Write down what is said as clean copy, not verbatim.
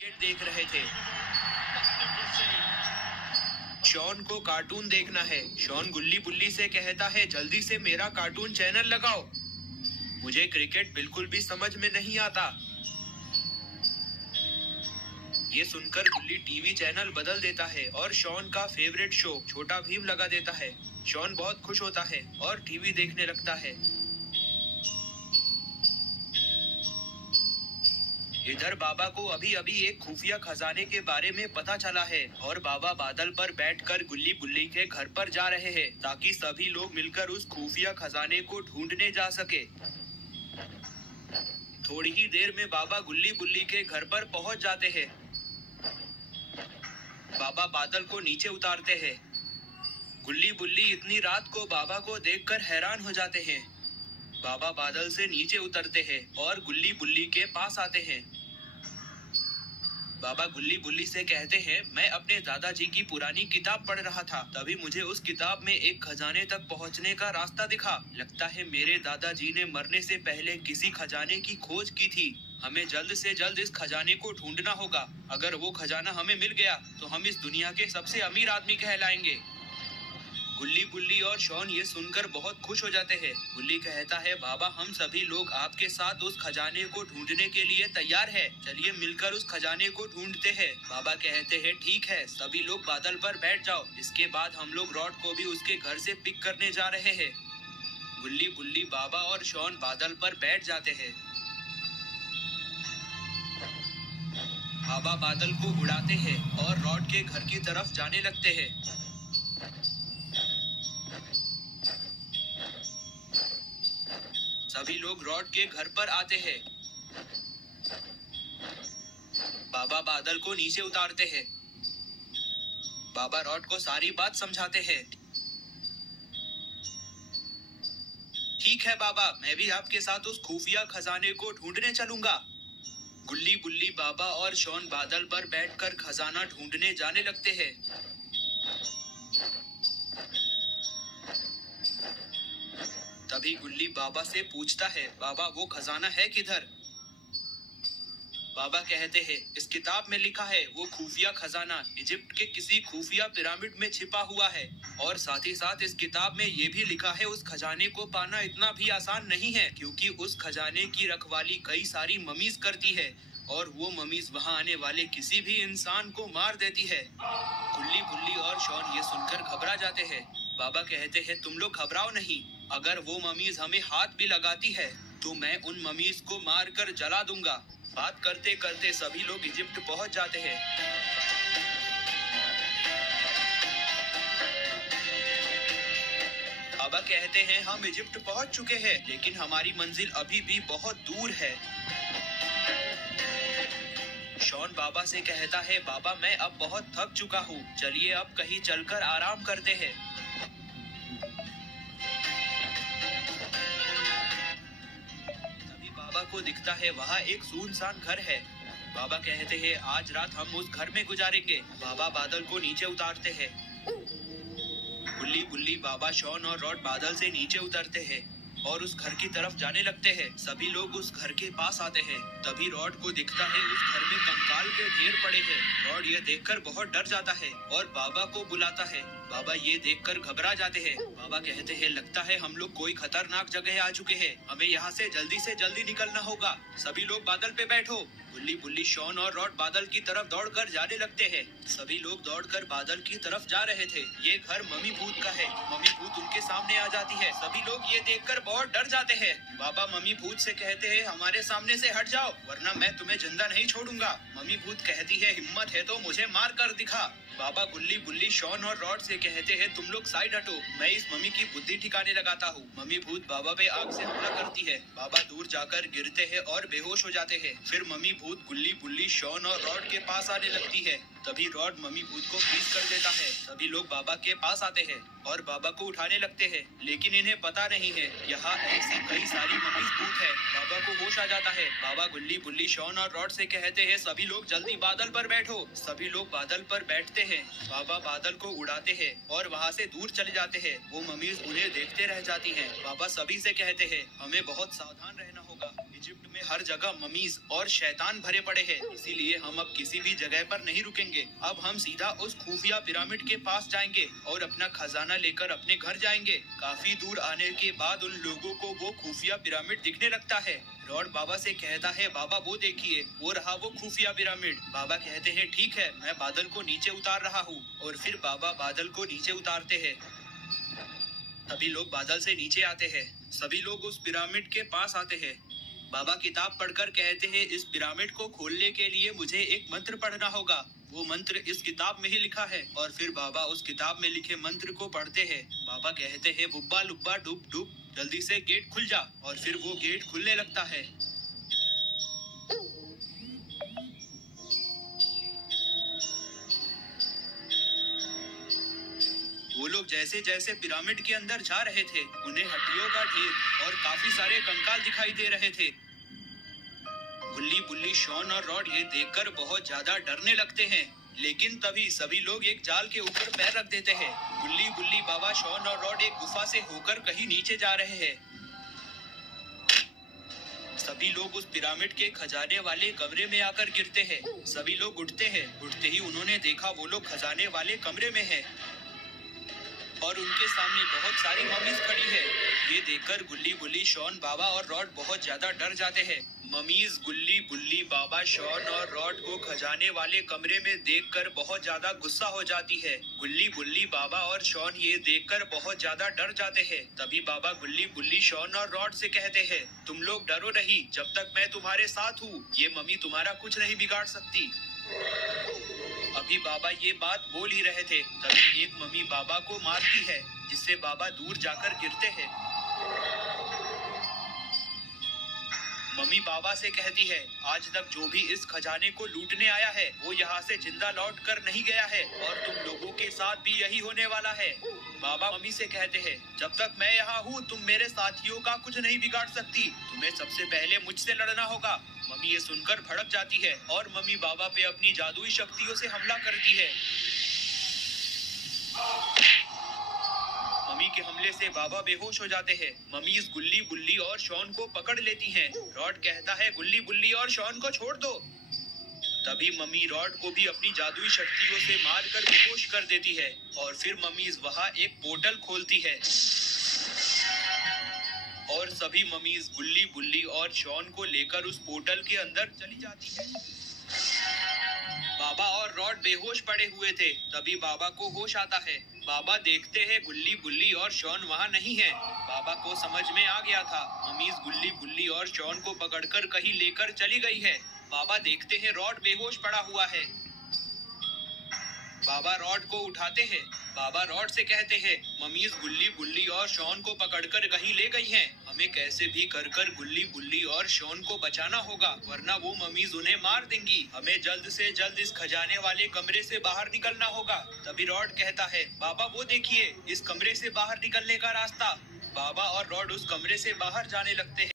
Cricket देख रहे थे। शॉन को कार्टून देखना है। शॉन गुल्ली बुल्ली से कहता है, जल्दी से मेरा कार्टून चैनल लगाओ। मुझे क्रिकेट बिल्कुल भी समझ में नहीं आता। ये सुनकर गुल्ली टीवी चैनल बदल देता है और शॉन का फेवरेट शो छोटा भीम लगा देता है। शॉन बहुत खुश होता है और टीवी देखने लगता है। इधर बाबा को अभी अभी एक खुफिया खजाने के बारे में पता चला है और बाबा बादल पर बैठकर गुल्ली बुल्ली के घर पर जा रहे हैं ताकि सभी लोग मिलकर उस खुफिया खजाने को ढूंढने जा सके। थोड़ी ही देर में बाबा गुल्ली बुल्ली के घर पर पहुंच जाते हैं। बाबा बादल को नीचे उतारते हैं। गुल्ली बुल्ली इतनी रात को बाबा को देखकर हैरान हो जाते हैं। बाबा बादल से नीचे उतरते हैं और गुल्ली बुल्ली के पास आते हैं। बाबा गुल्ली बुल्ली से कहते हैं, मैं अपने दादाजी की पुरानी किताब पढ़ रहा था, तभी मुझे उस किताब में एक खजाने तक पहुंचने का रास्ता दिखा। लगता है मेरे दादाजी ने मरने से पहले किसी खजाने की खोज की थी। हमें जल्द से जल्द इस खजाने को ढूंढना होगा। अगर वो खजाना हमें मिल गया तो हम इस दुनिया के सबसे अमीर आदमी कहलाएंगे। गुल्ली बुल्ली और शॉन ये सुनकर बहुत खुश हो जाते हैं। गुल्ली कहता है, बाबा हम सभी लोग आपके साथ उस खजाने को ढूंढने के लिए तैयार है। चलिए मिलकर उस खजाने को ढूंढते हैं। बाबा कहते हैं, ठीक है, सभी लोग बादल पर बैठ जाओ। इसके बाद हम लोग रॉड को भी उसके घर से पिक करने जा रहे हैं। गुल्ली बुल्ली, बाबा और शॉन बादल पर बैठ जाते हैं। बाबा बादल को उड़ाते हैं और रॉड के घर की तरफ जाने लगते हैं। सभी लोग रॉड के घर पर आते हैं। बाबा बादल को नीचे उतारते हैं। बाबा रॉड को सारी बात समझाते हैं। ठीक है बाबा, मैं भी आपके साथ उस खुफिया खजाने को ढूंढने चलूंगा। गुल्ली बुल्ली, बाबा और शॉन बादल पर बैठकर खजाना ढूंढने जाने लगते हैं। तभी गुल्ली बाबा से पूछता है, बाबा वो खजाना है किधर? बाबा कहते हैं, इस किताब में लिखा है वो खुफिया खजाना इजिप्ट के किसी खुफिया पिरामिड में छिपा हुआ है। और साथ ही साथ इस किताब में ये भी लिखा है उस खजाने को पाना इतना भी आसान नहीं है, क्योंकि उस खजाने की रखवाली कई सारी ममीज करती है और वो ममीज वहाँ आने वाले किसी भी इंसान को मार देती है। गुल्ली बुल्ली और शॉन ये सुनकर घबरा जाते हैं। बाबा कहते हैं, तुम लोग घबराओ नहीं, अगर वो ममीज हमें हाथ भी लगाती है तो मैं उन ममीज को मार कर जला दूंगा। बात करते करते सभी लोग इजिप्ट पहुंच जाते हैं। बाबा कहते हैं, हम इजिप्ट पहुंच चुके हैं, लेकिन हमारी मंजिल अभी भी बहुत दूर है। शॉन बाबा से कहता है, बाबा मैं अब बहुत थक चुका हूँ, चलिए अब कहीं चलकर आराम करते हैं। बाबा को दिखता है वहाँ एक सुनसान घर है। बाबा कहते हैं, आज रात हम उस घर में गुजारेंगे। बाबा बादल को नीचे उतारते हैं। गुल्ली बुल्ली, बाबा, शॉन और रॉड बादल से नीचे उतरते हैं और उस घर की तरफ जाने लगते हैं। सभी लोग उस घर के पास आते हैं। तभी रॉड को दिखता है उस घर में कंकाल के ढेर पड़े हैं। रॉड ये देखकर बहुत डर जाता है और बाबा को बुलाता है। बाबा ये देखकर घबरा जाते हैं। बाबा कहते हैं, लगता है हम लोग कोई खतरनाक जगह आ चुके हैं, हमें यहाँ से जल्दी निकलना होगा। सभी लोग बादल पे बैठो। गुल्ली बुल्ली, शॉन और रॉड बादल की तरफ दौड़कर जाने लगते हैं। सभी लोग दौड़कर बादल की तरफ जा रहे थे। ये घर मम्मी भूत का है। मम्मी भूत उनके सामने आ जाती है। सभी लोग ये देखकर बहुत डर जाते हैं। बाबा मम्मी भूत से कहते हैं, हमारे सामने से हट जाओ वरना मैं तुम्हें जिंदा नहीं छोड़ूंगा। मम्मी भूत कहती है, हिम्मत है तो मुझे मार कर दिखा। बाबा गुल्ली बुल्ली, शॉन और रॉड से कहते हैं, तुम लोग साइड हटो, मैं इस मम्मी की बुद्धि ठिकाने लगाता हूँ। मम्मी भूत बाबा पे आग से हमला करती है। बाबा दूर जाकर गिरते हैं और बेहोश हो जाते हैं। फिर मम्मी भूत गुल्ली बुल्ली, शॉन और रॉड के पास आने लगती है। तभी रॉड मम्मी भूत को फ्रीज कर देता है। सभी लोग बाबा के पास आते हैं और बाबा को उठाने लगते हैं, लेकिन इन्हें पता नहीं है यहाँ ऐसी कई सारी मम्मी भूत है। बाबा को होश आ जाता है। बाबा गुल्ली बुल्ली, शॉन और रॉड से कहते हैं, सभी लोग जल्दी बादल पर बैठो। सभी लोग बादल पर बैठते हैं। बाबा बादल को उड़ाते हैं और वहाँ से दूर चले जाते हैं। वो मम्मीज उन्हें देखते रह जाती हैं। बाबा सभी से कहते हैं, हमें बहुत सावधान रहना होगा। इजिप्ट में हर जगह ममीज और शैतान भरे पड़े हैं, इसीलिए हम अब किसी भी जगह पर नहीं रुकेंगे। अब हम सीधा उस खुफिया पिरामिड के पास जाएंगे और अपना खजाना लेकर अपने घर जाएंगे। काफी दूर आने के बाद उन लोगों को वो खुफिया पिरामिड दिखने लगता है। रॉड बाबा से कहता है, बाबा वो देखिए, वो रहा वो खुफिया पिरामिड। बाबा कहते हैं, ठीक है, मैं बादल को नीचे उतार रहा हूँ। और फिर बाबा बादल को नीचे उतारते हैं। सभी लोग बादल से नीचे आते हैं। सभी लोग उस पिरामिड के पास आते हैं। बाबा किताब पढ़कर कहते हैं, इस पिरामिड को खोलने के लिए मुझे एक मंत्र पढ़ना होगा। वो मंत्र इस किताब में ही लिखा है। और फिर बाबा उस किताब में लिखे मंत्र को पढ़ते हैं। बाबा कहते हैं, बुब्बा लुब्बा डुब डुब, जल्दी से गेट खुल जा। और फिर वो गेट खुलने लगता है। वो लोग जैसे जैसे पिरामिड के अंदर जा रहे थे, उन्हें हड्डियों का ढेर और काफी सारे कंकाल दिखाई दे रहे थे। गुल्ली, बुल्ली, शॉन और रॉड ये देखकर बहुत ज्यादा डरने लगते हैं। लेकिन तभी सभी लोग एक जाल के ऊपर पैर रख देते हैं। गुल्ली, बुल्ली, बाबा, शॉन और रॉड एक गुफा से होकर कहीं नीचे जा रहे हैं। सभी लोग उस पिरामिड के खजाने वाले कमरे में आकर गिरते हैं। सभी लोग उठते हैं। उठते ही उन्होंने देखा वो लोग खजाने वाले कमरे में हैं। और उनके सामने बहुत सारी ममीज खड़ी है। ये देखकर गुल्ली, बुल्ली, शॉन, बाबा और रॉड बहुत ज्यादा डर जाते हैं। ममीज गुल्ली, बुल्ली, बाबा, शॉन और रॉड को खजाने वाले कमरे में देखकर बहुत ज्यादा गुस्सा हो जाती है। गुल्ली, बुल्ली, बाबा और शॉन ये देखकर बहुत ज्यादा डर जाते हैं। तभी बाबा गुल्ली, बुल्ली, शॉन और रॉड से कहते हैं, तुम लोग डरो नहीं, जब तक मैं तुम्हारे साथ हूँ ये मम्मी तुम्हारा कुछ नहीं बिगाड़ सकती। अभी बाबा ये बात बोल ही रहे थे, तभी एक मम्मी बाबा को मारती है, जिससे बाबा दूर जाकर गिरते हैं। मम्मी बाबा से कहती है, आज तक जो भी इस खजाने को लूटने आया है वो यहाँ से जिंदा लौट कर नहीं गया है और तुम लोगों के साथ भी यही होने वाला है। बाबा मम्मी से कहते हैं, जब तक मैं यहाँ हूँ तुम मेरे साथियों का कुछ नहीं बिगाड़ सकती, तुम्हें सबसे पहले मुझसे लड़ना होगा। मम्मी ये सुनकर भड़क जाती है और मम्मी बाबा पे अपनी जादुई शक्तियों से हमला करती है। मम्मी के हमले से बाबा बेहोश हो जाते हैं। मम्मीज गुल्ली, बुल्ली और शॉन को पकड़ लेती हैं। रॉड कहता है, गुल्ली, बुल्ली और शॉन को छोड़ दो। तभी मम्मी रॉड को भी अपनी जादुई शक्तियों से मारकर बेहोश कर देती है। और फिर मम्मीज वहाँ एक पोर्टल खोलती है और सभी मम्मीज गुल्ली, बुल्ली और शॉन को लेकर उस पोर्टल के अंदर चली जाती है। बाबा और रॉड बेहोश पड़े हुए थे। तभी बाबा को होश आता है। बाबा देखते हैं गुल्ली, बुल्ली और शॉन वहाँ नहीं है। बाबा को समझ में आ गया था, मम्मीज गुल्ली, बुल्ली और शॉन को पकड़कर कहीं लेकर चली गई है। बाबा देखते हैं रॉड बेहोश पड़ा हुआ है। बाबा रॉड को उठाते हैं। बाबा रॉड से कहते हैं, मम्मीज गुल्ली, बुल्ली और शॉन को पकड़कर कहीं ले गई हैं। हमें कैसे भी कर गुल्ली, बुल्ली और शॉन को बचाना होगा, वरना वो मम्मीज उन्हें मार देंगी। हमें जल्द से जल्द इस खजाने वाले कमरे से बाहर निकलना होगा। तभी रॉड कहता है, बाबा वो देखिए, इस कमरे से बाहर निकलने का रास्ता। बाबा और रॉड उस कमरे से बाहर जाने लगते हैं।